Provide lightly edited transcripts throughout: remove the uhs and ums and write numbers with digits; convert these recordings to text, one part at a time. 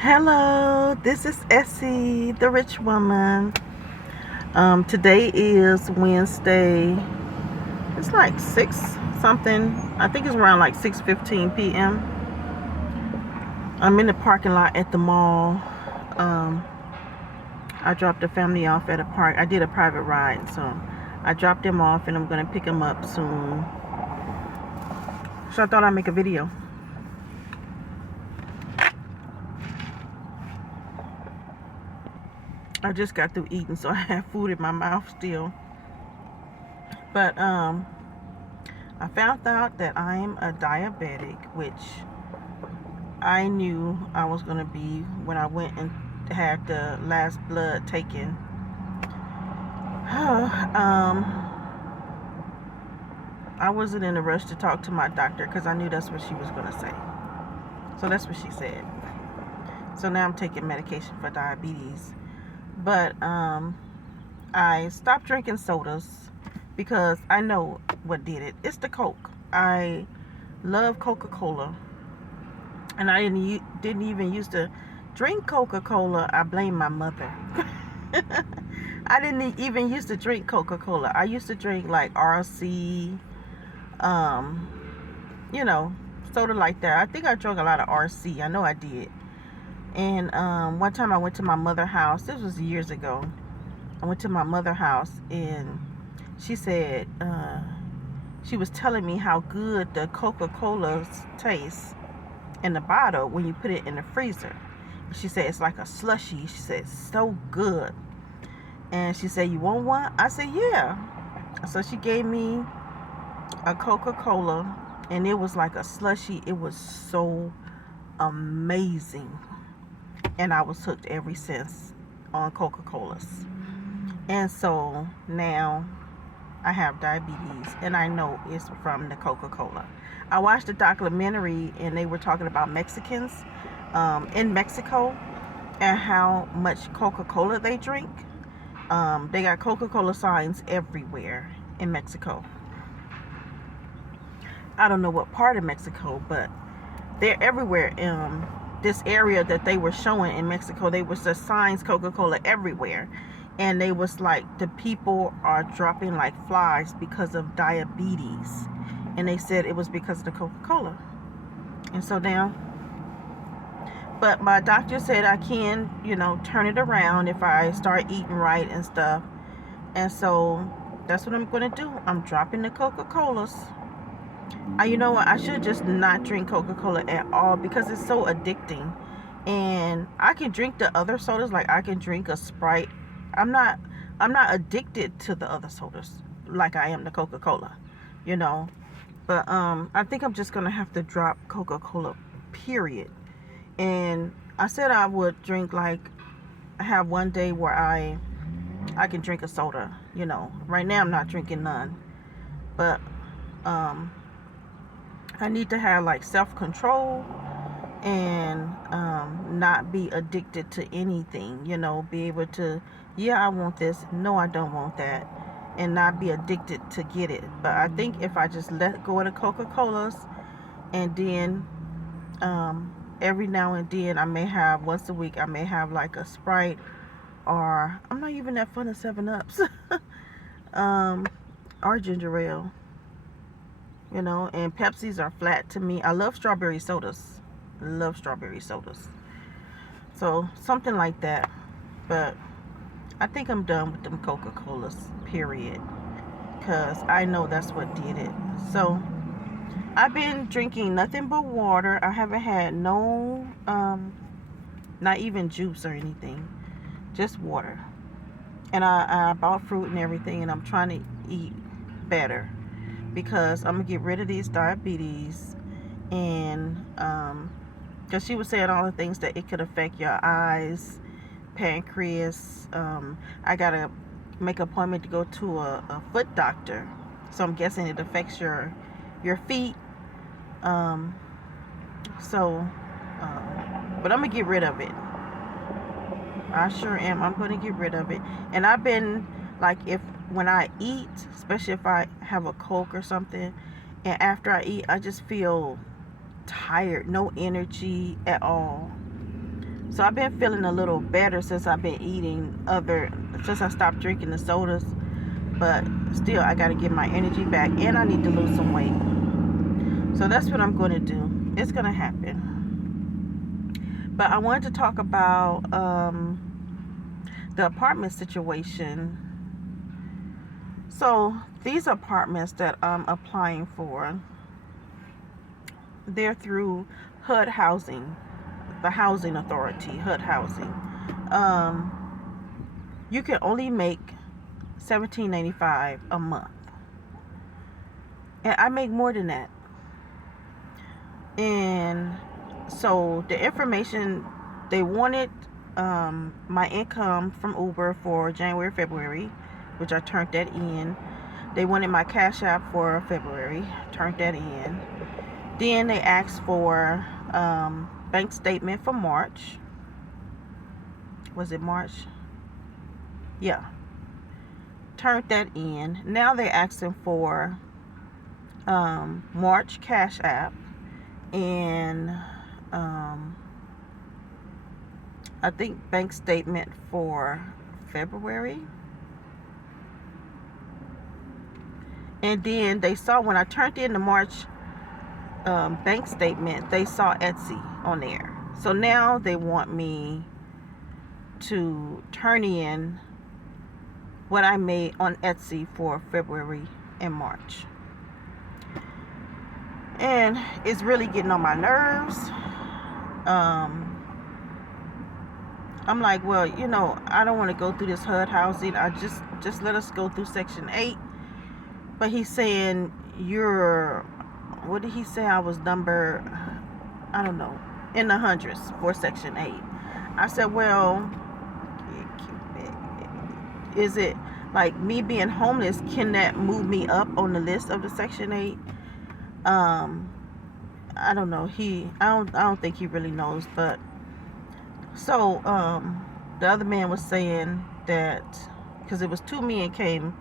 Hello, this is Essie, the rich woman. Today is Wednesday. It's like 6 something. I think it's around like 6:15 p.m. I'm in the parking lot at the mall. Um, I dropped the family off at a park. I did a private ride, so I dropped them off and I'm going to pick them up soon. So I thought I'd make a video. I just got through eating, so I have food in my mouth still. But I found out that I am a diabetic, which I knew I was going to be when I went and had the last blood taken. I wasn't in a rush to talk to my doctor because I knew that's what she was going to say. So that's what she said. So now I'm taking medication for diabetes. But I stopped drinking sodas because I know what did it. It's the Coke. I love Coca-Cola. And I didn't even used to drink Coca-Cola. I blame my mother. I didn't even used to drink Coca-Cola. I used to drink like RC, soda like that. I think I drank a lot of RC. I know I did. And one time I went to my mother's house. This was years ago. I went to my mother's house and she said, she was telling me how good the Coca-Cola tastes in the bottle when you put it in the freezer. She said it's like a slushy. She said it's so good. And she said, you want one? I said, yeah. So she gave me a Coca-Cola and it was like a slushy. It was so amazing. And I was hooked ever since on Coca-Colas. And so now I have diabetes and I know it's from the Coca-Cola. I watched a documentary and they were talking about Mexicans in Mexico and how much Coca-Cola they drink. They got Coca-Cola signs everywhere in Mexico. I don't know what part of Mexico, but they're everywhere. This area that they were showing in Mexico, they was the signs Coca-Cola everywhere. And they was like, the people are dropping like flies because of diabetes. And they said it was because of the Coca-Cola. And so now, but my doctor said I can, turn it around if I start eating right and stuff. And so that's what I'm going to do. I'm dropping the Coca-Colas. You know what? I should just not drink Coca-Cola at all because it's so addicting. And I can drink the other sodas, like I can drink a Sprite. I'm not addicted to the other sodas like I am the Coca-Cola, But I think I'm just gonna have to drop Coca-Cola, period. And I said I would drink have one day where I can drink a soda, Right now I'm not drinking none, but I need to have like self-control and not be addicted to anything, be able to, yeah, I want this, no, I don't want that, and not be addicted to get it. But I think if I just let go of the Coca-Colas and then every now and then I may have, once a week, I may have like a Sprite, or I'm not even that fond of 7-Ups, or ginger ale, and Pepsis are flat to me. I love strawberry sodas. So something like that. But I think I'm done with them Coca-Colas, period. Because I know that's what did it. So I've been drinking nothing but water. I haven't had no, not even juice or anything. Just water. And I bought fruit and everything. And I'm trying to eat better. Because I'm going to get rid of these diabetes. And because she was saying all the things that it could affect your eyes, pancreas. I gotta make an appointment to go to a foot doctor, so I'm guessing it affects your feet. But I'm gonna get rid of it. I sure am. I'm gonna get rid of it. And I've been like, when I eat, especially if I have a Coke or something, and after I eat, I just feel tired, no energy at all. So I've been feeling a little better since I've been since I stopped drinking the sodas. But still, I got to get my energy back, and I need to lose some weight. So that's what I'm going to do. It's going to happen. But I wanted to talk about the apartment situation. So these apartments that I'm applying for, they're through HUD Housing, the housing authority, HUD Housing. You can only make $17.95 a month, and I make more than that. And so the information they wanted, my income from Uber for January, February, which I turned that in. They wanted my Cash App for February, turned that in. Then they asked for bank statement for March. Was it March? Yeah. Turned that in. Now they're asking for March Cash App and I think bank statement for February. And then they saw, when I turned in the March bank statement, they saw Etsy on there. So now they want me to turn in what I made on Etsy for February and March. And it's really getting on my nerves. I'm like, well, I don't want to go through this HUD housing. I just let us go through Section 8. But he's saying what did he say? I was number, I don't know, in the hundreds for Section 8. I said, well, is it like me being homeless? Can that move me up on the list of the Section 8? I don't know. I don't think he really knows. But so the other man was saying that, because it was 2 men came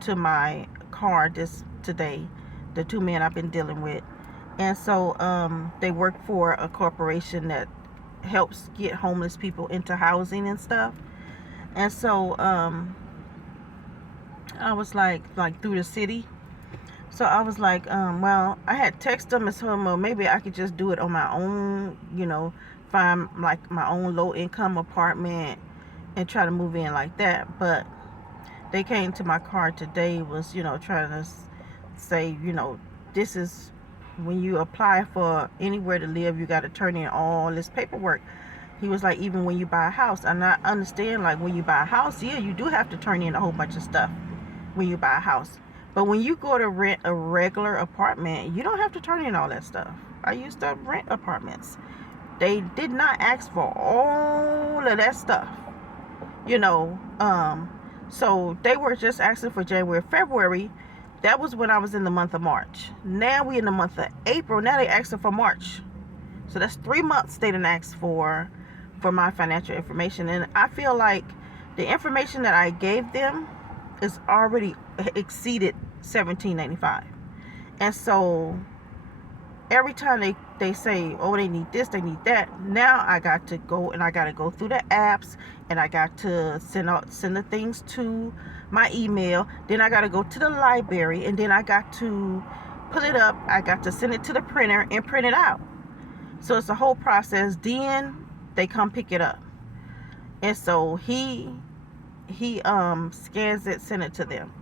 to my car today, the 2 men I've been dealing with, and so they work for a corporation that helps get homeless people into housing and stuff. And so I was like through the city. So I was like, well, I had texted them and told them, well, maybe I could just do it on my own, find like my own low income apartment and try to move in like that. But they came to my car today, was, trying to say, this is when you apply for anywhere to live, you got to turn in all this paperwork. He was like, even when you buy a house. And I understand, like, when you buy a house, yeah, you do have to turn in a whole bunch of stuff when you buy a house. But when you go to rent a regular apartment, you don't have to turn in all that stuff. I used to rent apartments. They did not ask for all of that stuff, so they were just asking for January, February. That was when I was in the month of March. Now we in the month of April. Now they asking for March. So that's 3 months they didn't ask for my financial information. And I feel like the information that I gave them is already exceeded $17.95. And so every time they say, oh, they need this, they need that, now I got to go and I got to go through the apps, and I got to send the things to my email. Then I got to go to the library, and then I got to pull it up. I got to send it to the printer and print it out. So it's a whole process. Then they come pick it up. And so he scans it, send it to them.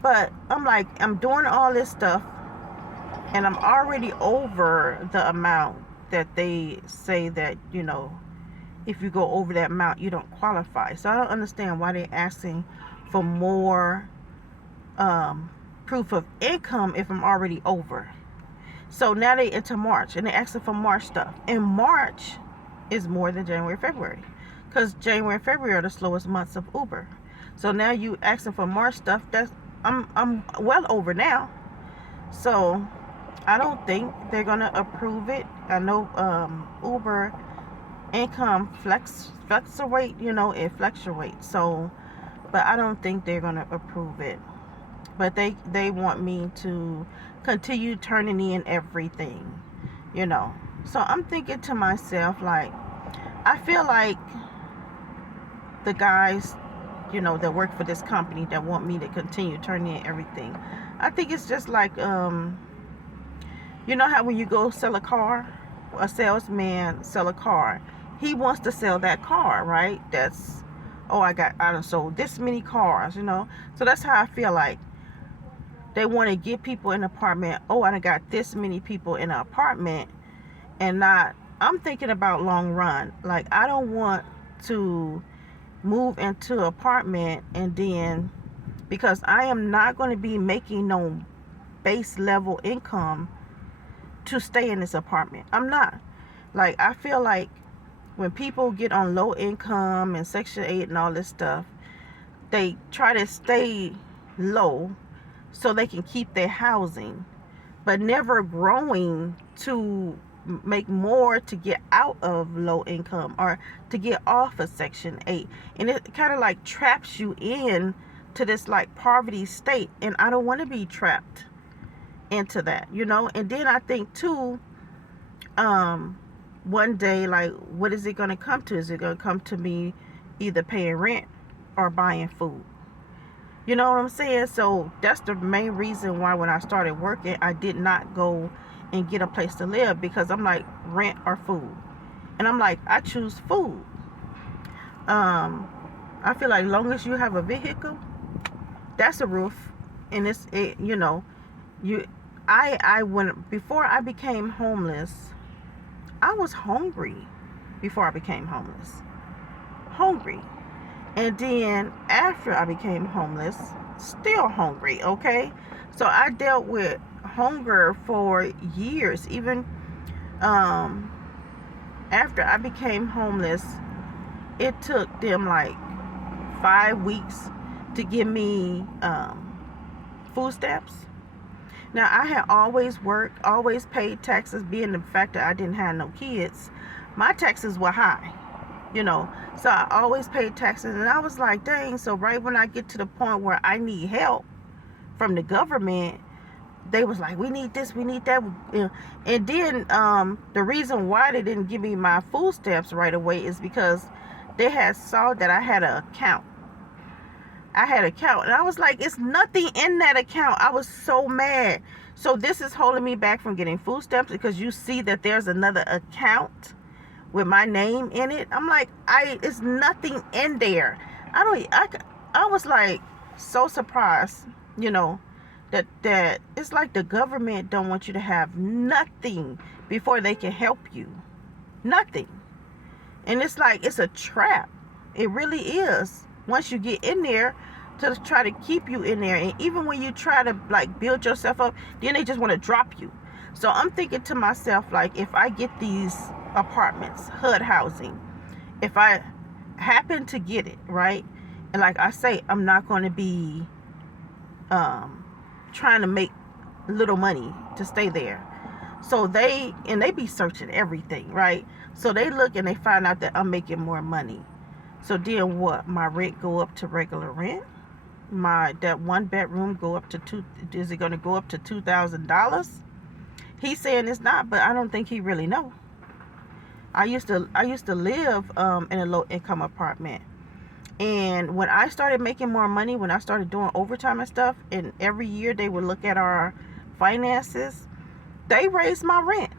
But I'm like, I'm doing all this stuff, and I'm already over the amount that they say that, if you go over that amount, you don't qualify. So I don't understand why they're asking for more proof of income if I'm already over. So now they into March, and they're asking for March stuff. And March is more than January, February, because January and February are the slowest months of Uber. So now you asking for March stuff. I'm well over now. So I don't think they're gonna approve it. I know Uber income fluctuate, it fluctuates. So, but I don't think they're gonna approve it. But they want me to continue turning in everything, So I'm thinking to myself, like, I feel like the guys, that work for this company that want me to continue turning in everything. I think it's just like, you know how when you go sell a car, a salesman sell a car, he wants to sell that car, right? I done sold this many cars. So that's how I feel like they want to get people in an apartment. Oh, I done got this many people in an apartment, and not. I'm thinking about long run. Like, I don't want to move into an apartment and then, because I am not going to be making no base level income to stay in this apartment. I'm not. Like, I feel like when people get on low income and Section 8 and all this stuff, they try to stay low so they can keep their housing, but never growing to make more to get out of low income or to get off of Section 8. And it kind of like traps you in to this like poverty state, and I don't want to be trapped into that. And then I think too, one day, like, what is it going to come to? Is it going to come to me either paying rent or buying food? You know what I'm saying? So that's the main reason why when I started working, I did not go and get a place to live, because I'm like, rent or food. And I'm like, I choose food. I feel like long as you have a vehicle, that's a roof, and before I became homeless, I was hungry before I became homeless. Hungry. And then after I became homeless, still hungry, okay? So I dealt with hunger for years. Even after I became homeless, it took them like 5 weeks to give me food stamps. Now, I had always worked, always paid taxes. Being the fact that I didn't have no kids, my taxes were high, so I always paid taxes. And I was like, dang. So right when I get to the point where I need help from the government, they was like, we need this, we need that. And then the reason why they didn't give me my food stamps right away is because they had saw that I had an account. And I was like, it's nothing in that account. I was so mad. So this is holding me back from getting food stamps, because you see that there's another account with my name in it. I'm like, it's nothing in there. I was like so surprised, that it's like the government don't want you to have nothing before they can help you. Nothing. And it's like, it's a trap. It really is. Once you get in there, to try to keep you in there. And even when you try to like build yourself up, then they just want to drop you. So I'm thinking to myself, like, if I get these apartments, HUD housing, if I happen to get it, right? And like I say, I'm not going to be trying to make little money to stay there. So they be searching everything, right? So they look and they find out that I'm making more money. So then what? My rent go up to regular rent? That 1 bedroom go up to is it going to go up to $2,000? He's saying it's not, but I don't think he really know. I used to live in a low income apartment. And when I started making more money, when I started doing overtime and stuff, and every year they would look at our finances, they raised my rent.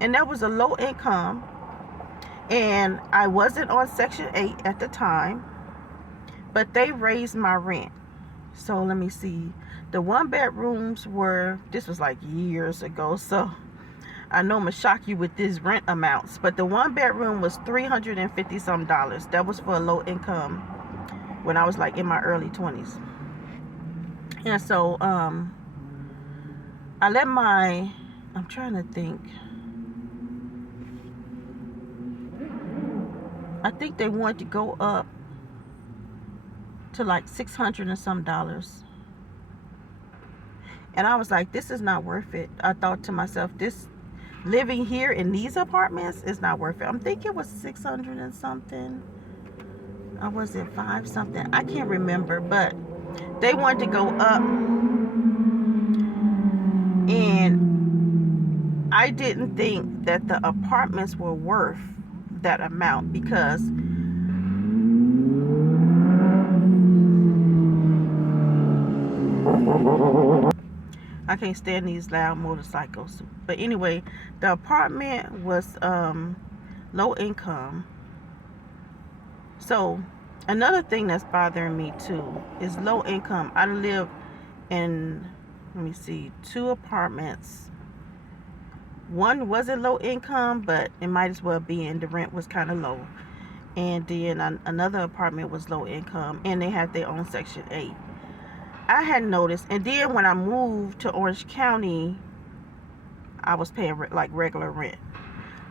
And that was a low income. And I wasn't on Section 8 at the time, but they raised my rent. So let me see. The 1 bedrooms this was like years ago, so I know I'm going to shock you with these rent amounts, but the 1 bedroom was $350 some. That was for a low income when I was like in my early 20s. And so I'm trying to think. I think they wanted to go up to like $600 and some. And I was like, this is not worth it. I thought to myself, this living here in these apartments is not worth it. I'm thinking it was 600 and something. Or was it 5 something? I can't remember, but they wanted to go up. And I didn't think that the apartments were worth that amount, because I can't stand these loud motorcycles. But anyway, the apartment was low income. So another thing that's bothering me too is low income. I live in, let me see, 2 apartments. One wasn't low income, but it might as well be, and the rent was kind of low. And then another apartment was low income, and they had their own Section 8. I had noticed, and then when I moved to Orange County, I was paying like regular rent.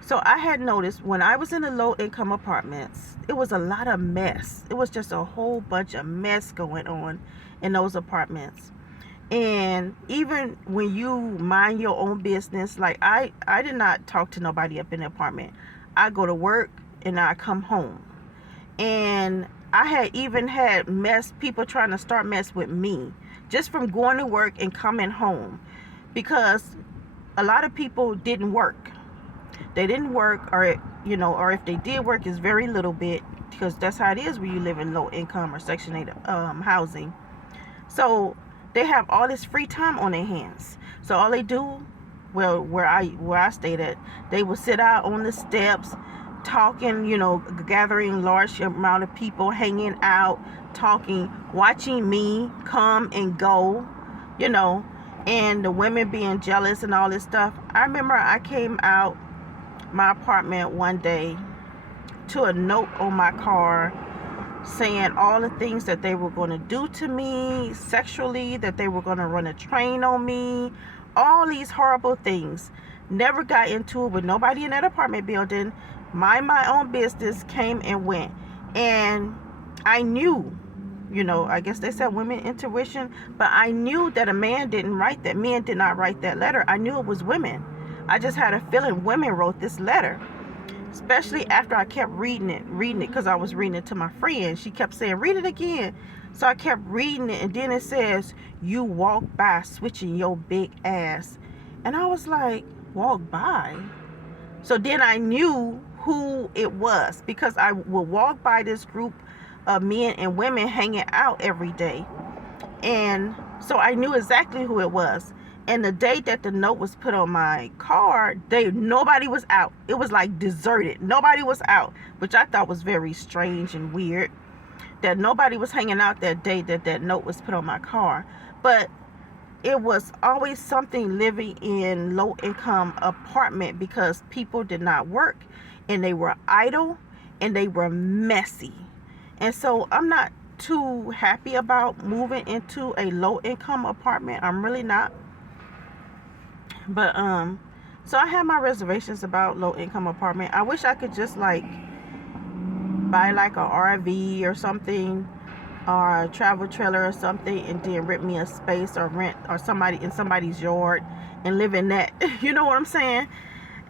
So I had noticed when I was in the low income apartments, it was a lot of mess. It was just a whole bunch of mess going on in those apartments. And even when you mind your own business, like I did not talk to nobody up in the apartment. I go to work and I come home. And I had even had people trying to start mess with me just from going to work and coming home, because a lot of people didn't work. They didn't work, or or if they did work, it's very little bit, because that's how it is when you live in low income or Section 8 housing. So they have all this free time on their hands. So all they do, well, where I stayed at, they would sit out on the steps talking, gathering large amount of people, hanging out, talking, watching me come and go, and the women being jealous and all this stuff. I remember I came out my apartment one day to a note on my car saying all the things that they were going to do to me sexually, that they were going to run a train on me, all these horrible things. Never got into it with nobody in that apartment building. Mind my own business, came and went. And I knew, I guess they said women intuition, but I knew that a man didn't write that. Men did not write that letter. I knew it was women. I just had a feeling women wrote this letter, especially after I kept reading it, because I was reading it to my friend. She kept saying, read it again. So I kept reading it, and then it says, you walk by switching your big ass. And I was like, walk by? So then I knew who it was, because I would walk by this group of men and women hanging out every day. And so I knew exactly who it was. And the day that the note was put on my car, nobody was out. It was like deserted. Nobody was out, which I thought was very strange and weird, that nobody was hanging out that day that note was put on my car. But it was always something living in low income apartment, because people did not work, and they were idle, and they were messy. And so I'm not too happy about moving into a low income apartment. I'm really not. But so I have my reservations about low income apartment. I wish I could just like buy like a RV or something, or a travel trailer or something, and then rent me a space, or rent or somebody in somebody's yard and live in that. You know what I'm saying?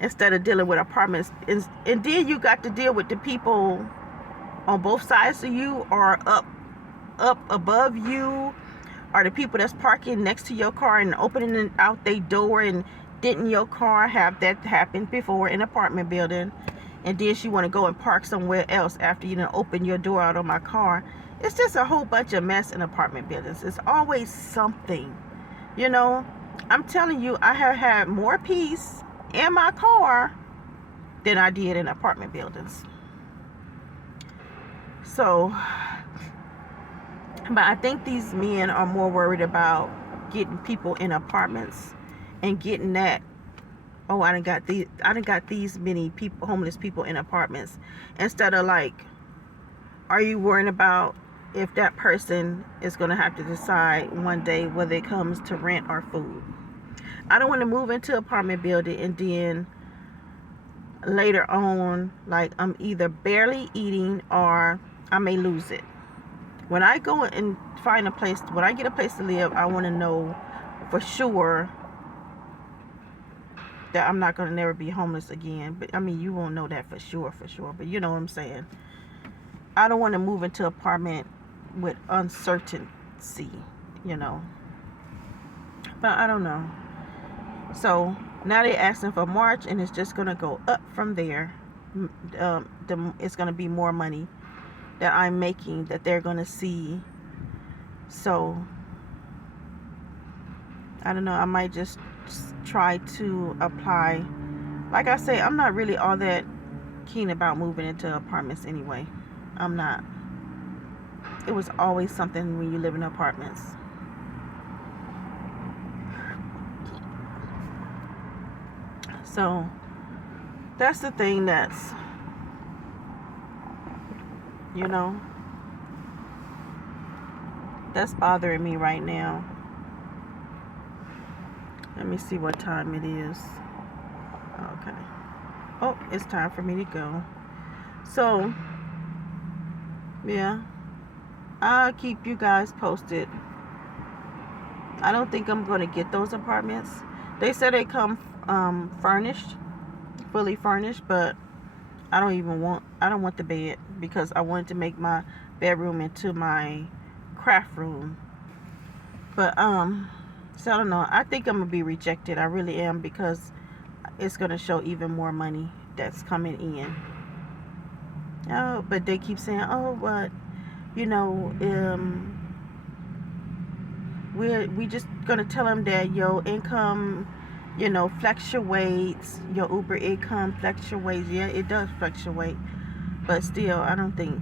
Instead of dealing with apartments. And then you got to deal with the people on both sides of you, or up above you, or the people that's parking next to your car and opening out their door and denting your car. Have that happened before in an apartment building. And then she want to go and park somewhere else after you done open your door out on my car. It's just a whole bunch of mess in apartment buildings. It's always something. I'm telling you, I have had more peace in my car than I did in apartment buildings. So, but I think these men are more worried about getting people in apartments and getting that, oh, I done got these many people, homeless people in apartments, instead of like, are you worrying about if that person is going to have to decide one day whether it comes to rent or food? I don't want to move into an apartment building and then later on, like, I'm either barely eating or I may lose it. When I go and find a place, when I get a place to live, I want to know for sure that I'm not going to never be homeless again. But I mean, you won't know that for sure, but you know what I'm saying. I don't want to move into an apartment with uncertainty, but I don't know. So now they're asking for March, and it's just going to go up from there. it's going to be more money that I'm making that they're going to see. So I don't know, I might just try to apply. Like I say, I'm not really all that keen about moving into apartments anyway. I'm not. It was always something when you live in apartments. So that's the thing that's, you know, that's bothering me right now. Let me see what time it is. Okay. Oh, it's time for me to go. So, yeah, I'll keep you guys posted. I don't think I'm going to get those apartments. They said they come furnished, fully furnished, but I don't want the bed because I wanted to make my bedroom into my craft room. But so I don't know. I think I'm gonna be rejected. I really am, because it's gonna show even more money that's coming in. Oh, but they keep saying, oh, but you know, we just gonna tell them that your income, you know, fluctuates. Your Uber income fluctuates. Yeah, it does fluctuate, but still, I don't think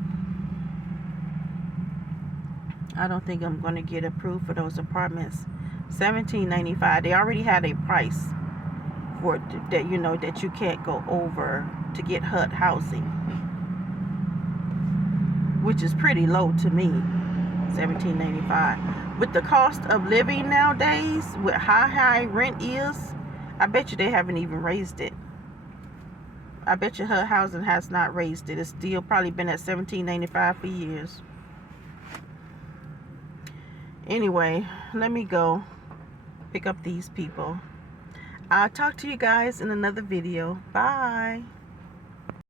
I'm gonna get approved for those apartments. $17.95. They already had a price for that, you know, that you can't go over to get HUD housing, which is pretty low to me. $17.95. With the cost of living nowadays, with how high rent is, I bet you they haven't even raised it. I bet you HUD housing has not raised it. It's still probably been at $17.95 for years. Anyway, let me go pick up these people. I'll talk to you guys in another video. Bye.